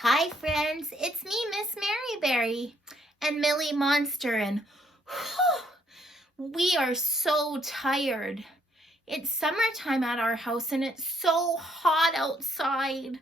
Hi friends, it's me, Miss Maryberry, and Millie Monster, and we are so tired. It's summertime at our house and it's so hot outside.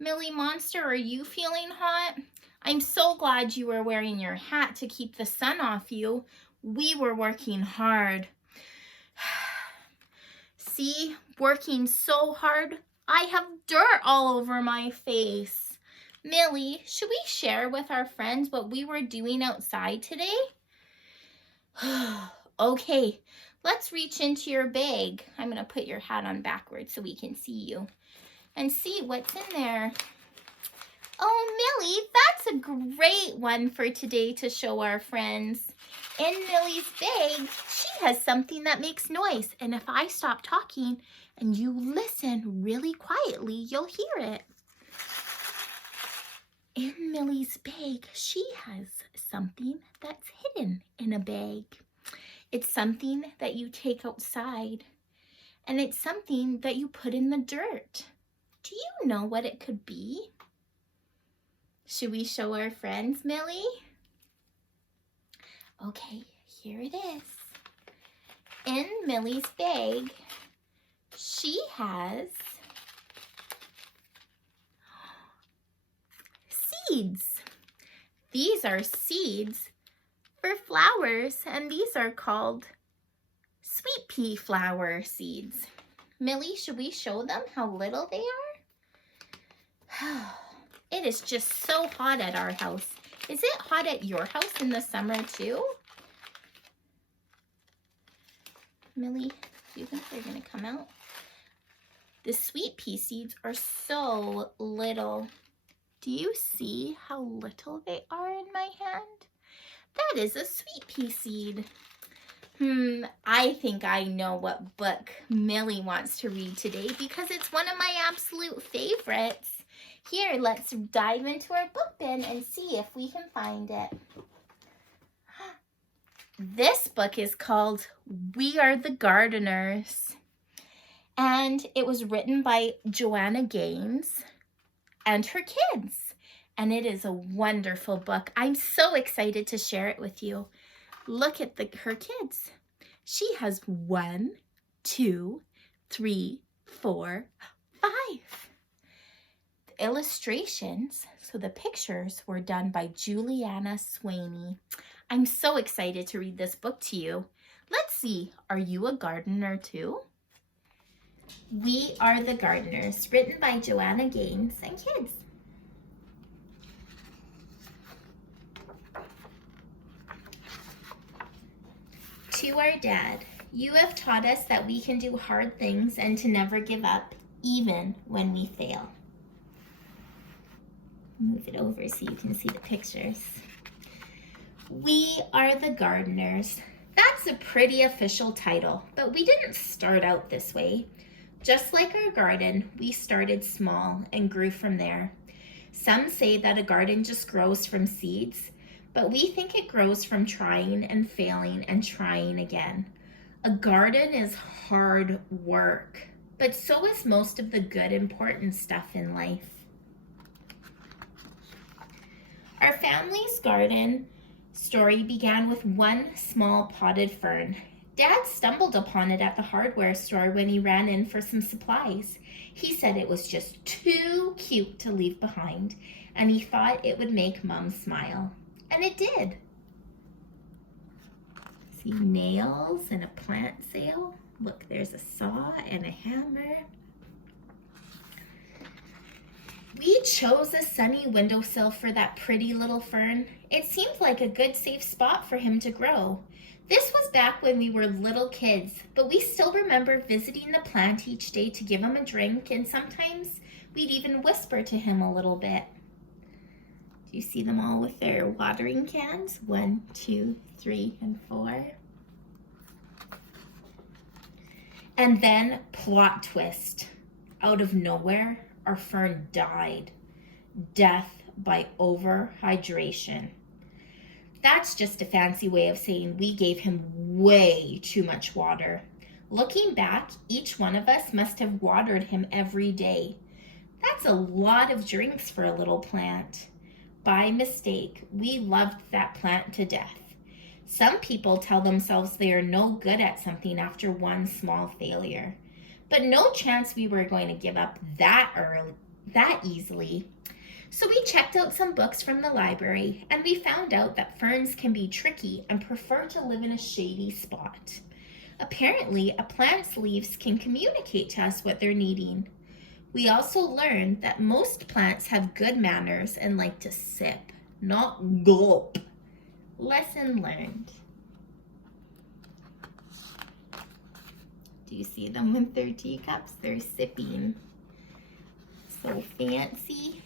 Millie Monster, are you feeling hot? I'm so glad you were wearing your hat to keep the sun off you. We were working hard. See, working so hard, I have dirt all over my face. Millie, should we share with our friends what we were doing outside today? Okay, let's reach into your bag. I'm going to put your hat on backwards so we can see you and see what's in there. Oh, Millie, that's a great one for today to show our friends. In Millie's bag, she has something that makes noise. And if I stop talking and you listen really quietly, you'll hear it. In Millie's bag, she has something that's hidden in a bag. It's something that you take outside, and it's something that you put in the dirt. Do you know what it could be? Should we show our friends, Millie? Okay, here it is. In Millie's bag, she has seeds. These are seeds for flowers, and these are called sweet pea flower seeds. Millie, should we show them how little they are? It is just so hot at our house. Is it hot at your house in the summer too? Millie, do you think they're going to come out? The sweet pea seeds are so little. Do you see how little they are in my hand? That is a sweet pea seed. I think I know what book Millie wants to read today because it's one of my absolute favorites. Here, let's dive into our book bin and see if we can find it. This book is called We Are the Gardeners, and it was written by Joana Gaines and her kids, and it is a wonderful book. I'm so excited to share it with you. Look at her kids. She has 1, 2, 3, 4, 5. The illustrations, so the pictures, were done by Juliana Swaney. I'm so excited to read this book to you. Let's see, are you a gardener too? We Are the Gardeners, written by Joana Gaines and kids. To our dad, you have taught us that we can do hard things and to never give up, even when we fail. Move it over so you can see the pictures. We Are the Gardeners. That's a pretty official title, but we didn't start out this way. Just like our garden, we started small and grew from there. Some say that a garden just grows from seeds, but we think it grows from trying and failing and trying again. A garden is hard work, but so is most of the good, important stuff in life. Our family's garden story began with one small potted fern. Dad stumbled upon it at the hardware store when he ran in for some supplies. He said it was just too cute to leave behind, and he thought it would make Mom smile. And it did. See nails and a plant sale. Look, there's a saw and a hammer. We chose a sunny windowsill for that pretty little fern. It seemed like a good, safe spot for him to grow. This was back when we were little kids, but we still remember visiting the plant each day to give him a drink, and sometimes we'd even whisper to him a little bit. Do you see them all with their watering cans? 1, 2, 3, and 4. And then, plot twist. Out of nowhere, our fern died. Death by overhydration. That's just a fancy way of saying we gave him way too much water. Looking back, each one of us must have watered him every day. That's a lot of drinks for a little plant. By mistake, we loved that plant to death. Some people tell themselves they are no good at something after one small failure. But no chance we were going to give up that easily. So we checked out some books from the library, and we found out that ferns can be tricky and prefer to live in a shady spot. Apparently, a plant's leaves can communicate to us what they're needing. We also learned that most plants have good manners and like to sip, not gulp. Lesson learned. Do you see them with their teacups? They're sipping. So fancy.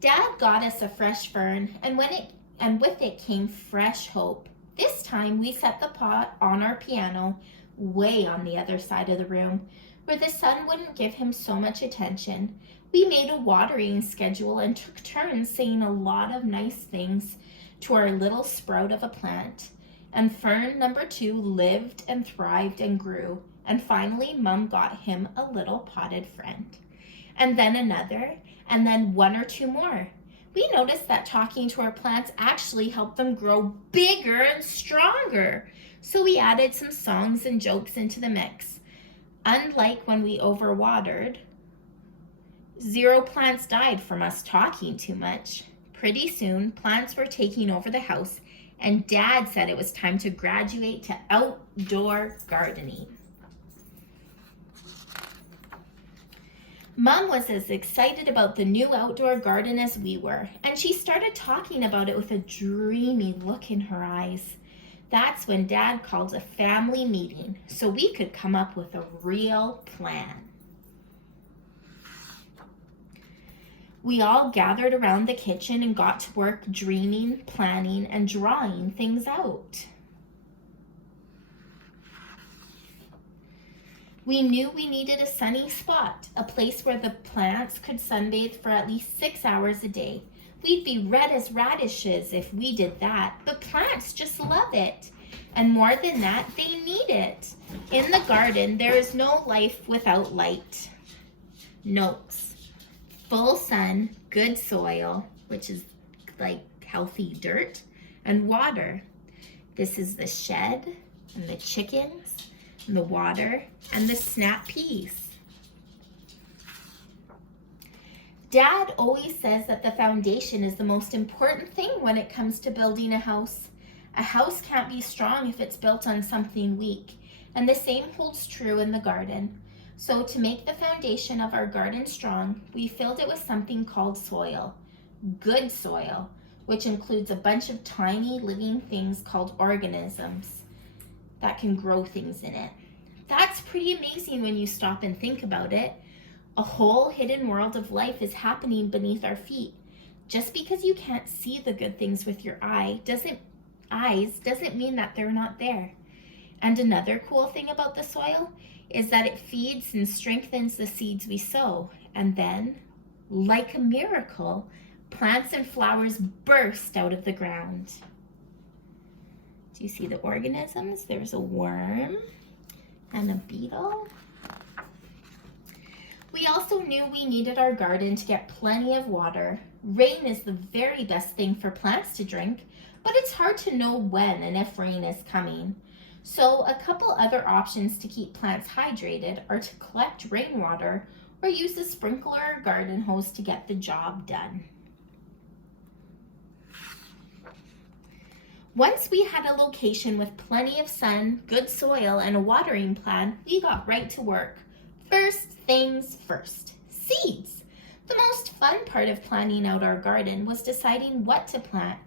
Dad got us a fresh fern, and with it came fresh hope. This time we set the pot on our piano way on the other side of the room, where the sun wouldn't give him so much attention. We made a watering schedule and took turns saying a lot of nice things to our little sprout of a plant. And fern number 2 lived and thrived and grew. And finally, Mom got him a little potted friend. And then another, and then 1 or 2 more. We noticed that talking to our plants actually helped them grow bigger and stronger. So we added some songs and jokes into the mix. Unlike when we overwatered, 0 plants died from us talking too much. Pretty soon, plants were taking over the house, and Dad said it was time to graduate to outdoor gardening. Mom was as excited about the new outdoor garden as we were, and she started talking about it with a dreamy look in her eyes. That's when Dad called a family meeting so we could come up with a real plan. We all gathered around the kitchen and got to work dreaming, planning, and drawing things out. We knew we needed a sunny spot, a place where the plants could sunbathe for at least 6 hours a day. We'd be red as radishes if we did that, but plants just love it. And more than that, they need it. In the garden, there is no life without light. Notes: full sun, good soil, which is like healthy dirt, and water. This is the shed, and the chickens, and the water, and the snap peas. Dad always says that the foundation is the most important thing when it comes to building a house. A house can't be strong if it's built on something weak, and the same holds true in the garden. So to make the foundation of our garden strong, we filled it with something called soil. Good soil, which includes a bunch of tiny living things called organisms that can grow things in it. That's pretty amazing when you stop and think about it. A whole hidden world of life is happening beneath our feet. Just because you can't see the good things with your eyes doesn't mean that they're not there. And another cool thing about the soil is that it feeds and strengthens the seeds we sow. And then, like a miracle, plants and flowers burst out of the ground. Do you see the organisms? There's a worm and a beetle. We also knew we needed our garden to get plenty of water. Rain is the very best thing for plants to drink, but it's hard to know when and if rain is coming. So a couple other options to keep plants hydrated are to collect rainwater or use a sprinkler or garden hose to get the job done. Once we had a location with plenty of sun, good soil, and a watering plan, we got right to work. First things first, seeds. The most fun part of planning out our garden was deciding what to plant.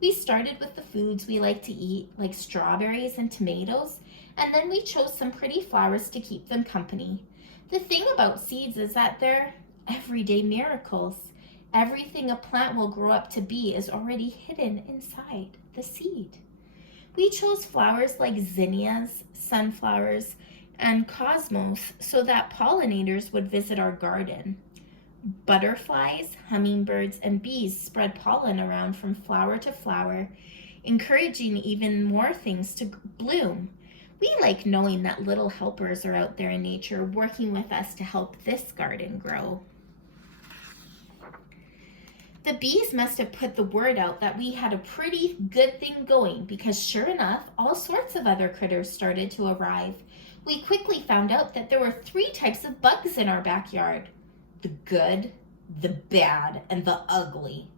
We started with the foods we like to eat, like strawberries and tomatoes, and then we chose some pretty flowers to keep them company. The thing about seeds is that they're everyday miracles. Everything a plant will grow up to be is already hidden inside the seed. We chose flowers like zinnias, sunflowers, and cosmos so that pollinators would visit our garden. Butterflies, hummingbirds, and bees spread pollen around from flower to flower, encouraging even more things to bloom. We like knowing that little helpers are out there in nature working with us to help this garden grow. The bees must have put the word out that we had a pretty good thing going, because sure enough, all sorts of other critters started to arrive. We quickly found out that there were 3 types of bugs in our backyard: the good, the bad, and the ugly.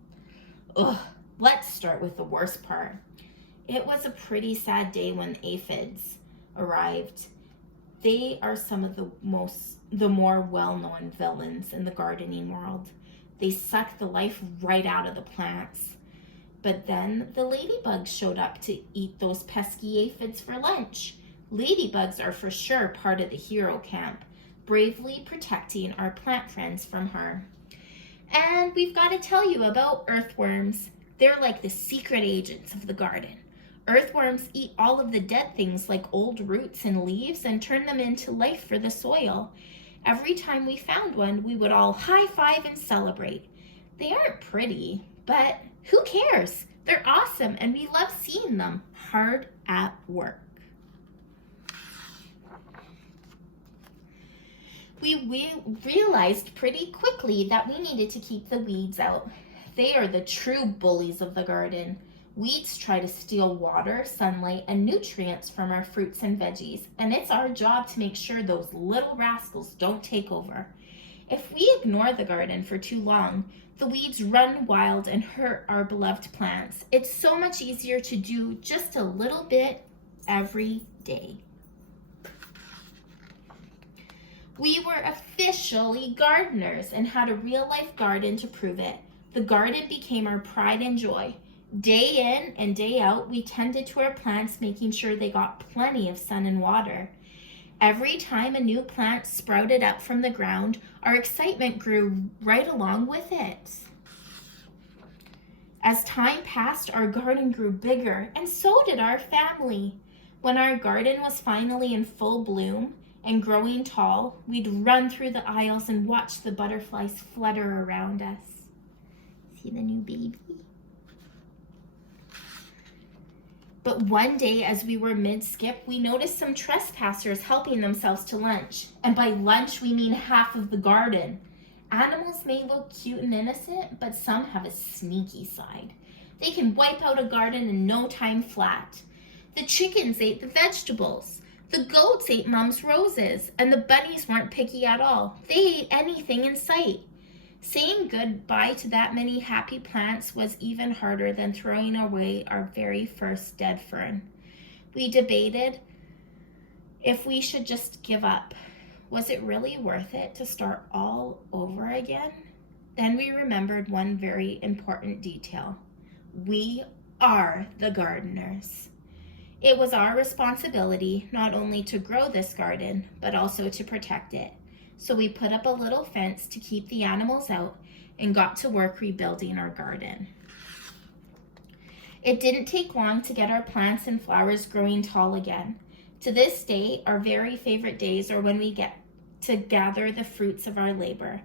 Ugh, let's start with the worst part. It was a pretty sad day when aphids arrived. They are some of the more well-known villains in the gardening world. They suck the life right out of the plants. But then the ladybugs showed up to eat those pesky aphids for lunch. Ladybugs are for sure part of the hero camp, bravely protecting our plant friends from her. And we've got to tell you about earthworms. They're like the secret agents of the garden. Earthworms eat all of the dead things like old roots and leaves and turn them into life for the soil. Every time we found one, we would all high-five and celebrate. They aren't pretty, but who cares? They're awesome, and we love seeing them hard at work. We realized pretty quickly that we needed to keep the weeds out. They are the true bullies of the garden. Weeds try to steal water, sunlight, and nutrients from our fruits and veggies, and it's our job to make sure those little rascals don't take over. If we ignore the garden for too long, the weeds run wild and hurt our beloved plants. It's so much easier to do just a little bit every day. We were officially gardeners and had a real-life garden to prove it. The garden became our pride and joy. Day in and day out, we tended to our plants, making sure they got plenty of sun and water. Every time a new plant sprouted up from the ground, our excitement grew right along with it. As time passed, our garden grew bigger, and so did our family. When our garden was finally in full bloom and growing tall, we'd run through the aisles and watch the butterflies flutter around us. See the new baby? But one day, as we were mid-skip, we noticed some trespassers helping themselves to lunch. And by lunch, we mean half of the garden. Animals may look cute and innocent, but some have a sneaky side. They can wipe out a garden in no time flat. The chickens ate the vegetables. The goats ate Mom's roses, and the bunnies weren't picky at all. They ate anything in sight. Saying goodbye to that many happy plants was even harder than throwing away our very first dead fern. We debated if we should just give up. Was it really worth it to start all over again? Then we remembered one very important detail. We are the gardeners. It was our responsibility not only to grow this garden, but also to protect it. So we put up a little fence to keep the animals out and got to work rebuilding our garden. It didn't take long to get our plants and flowers growing tall again. To this day, our very favorite days are when we get to gather the fruits of our labor.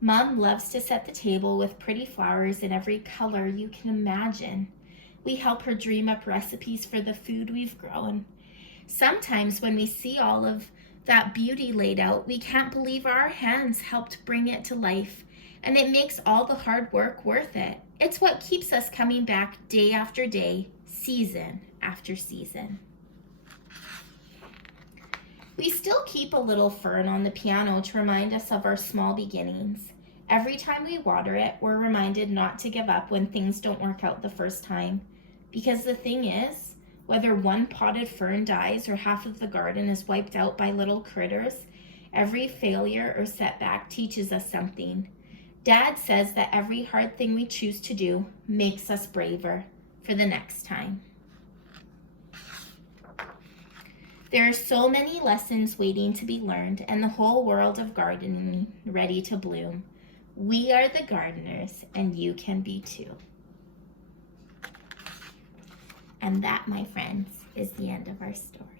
Mom loves to set the table with pretty flowers in every color you can imagine. We help her dream up recipes for the food we've grown. Sometimes when we see all of that beauty laid out, we can't believe our hands helped bring it to life, and it makes all the hard work worth it. It's what keeps us coming back day after day, season after season. We still keep a little fern on the piano to remind us of our small beginnings. Every time we water it, we're reminded not to give up when things don't work out the first time. Because the thing is, whether one potted fern dies or half of the garden is wiped out by little critters, every failure or setback teaches us something. Dad says that every hard thing we choose to do makes us braver for the next time. There are so many lessons waiting to be learned and the whole world of gardening ready to bloom. We are the gardeners, and you can be too. And that, my friends, is the end of our story.